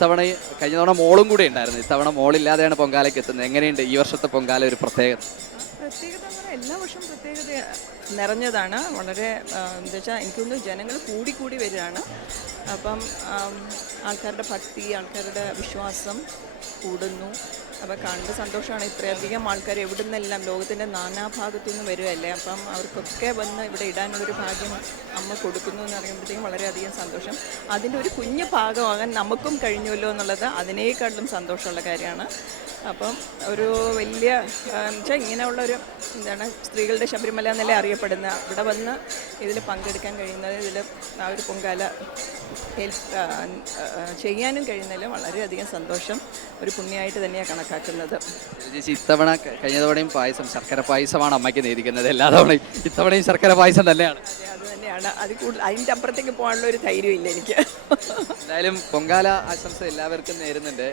ഇത്തവണ കഴിഞ്ഞ തവണ മോളും കൂടെ ഉണ്ടായിരുന്നു, ഇത്തവണ മോളില്ലാതെയാണ് പൊങ്കാലയ്ക്ക് എത്തുന്നത്. എങ്ങനെയുണ്ട് ഈ വർഷത്തെ പൊങ്കാല ഒരു പ്രത്യേകത? പ്രത്യേകത എന്ന് പറഞ്ഞാൽ എല്ലാ വർഷവും പ്രത്യേകത നിറഞ്ഞതാണ്. വളരെ എന്താ വെച്ചാൽ എനിക്ക് തോന്നുന്നു ജനങ്ങൾ കൂടി വരികയാണ്. അപ്പം ആൾക്കാരുടെ ഭക്തി, ആൾക്കാരുടെ വിശ്വാസം കൂടുന്നു. അപ്പോൾ കണ്ട് സന്തോഷമാണ്. ഇത്രയധികം ആൾക്കാർ എവിടെ നിന്നെല്ലാം ലോകത്തിൻ്റെ നാനാഭാഗത്തു നിന്നും വരുമല്ലേ. അപ്പം അവർക്കൊക്കെ വന്ന് ഇവിടെ ഇടാനുള്ളൊരു ഭാഗ്യം അമ്മ കൊടുക്കുന്നു എന്ന് അറിയുമ്പോഴത്തേക്കും വളരെയധികം സന്തോഷം. അതിൻ്റെ ഒരു കുഞ്ഞു ഭാഗമാകാൻ നമുക്കും കഴിഞ്ഞുവല്ലോ എന്നുള്ളത് അതിനേക്കാട്ടിലും സന്തോഷമുള്ള കാര്യമാണ്. അപ്പം ഒരു വലിയ വെച്ചാൽ ഇങ്ങനെയുള്ളൊരു എന്താണ് സ്ത്രീകളുടെ ശബരിമല എന്നല്ലേ അറിയപ്പെടുന്ന, ഇവിടെ വന്ന് ഇതിൽ പങ്കെടുക്കാൻ കഴിയുന്നത്, ഇതിൽ ആ ഒരു പൊങ്കാല ചെയ്യാനും കഴിയുന്നതിൽ വളരെയധികം സന്തോഷം, ഒരു പുണ്യമായിട്ട് തന്നെയാണ് കണക്കാക്കുന്നത്. ചേച്ചി ഇത്തവണ കഴിഞ്ഞ തവണയും പായസം ശർക്കര പായസമാണ് അമ്മയ്ക്ക് നേരിക്കുന്നത്, എല്ലാ തവണയും ഇത്തവണയും ശർക്കര പായസം തന്നെയാണ്. അത് തന്നെയാണ്. അത് കൂടുതൽ അതിൻ്റെ അപ്പുറത്തേക്ക് പോകാനുള്ള ഒരു ധൈര്യമില്ല എനിക്ക്. എന്തായാലും പൊങ്കാല ആശംസ എല്ലാവർക്കും നേരുന്നുണ്ട്.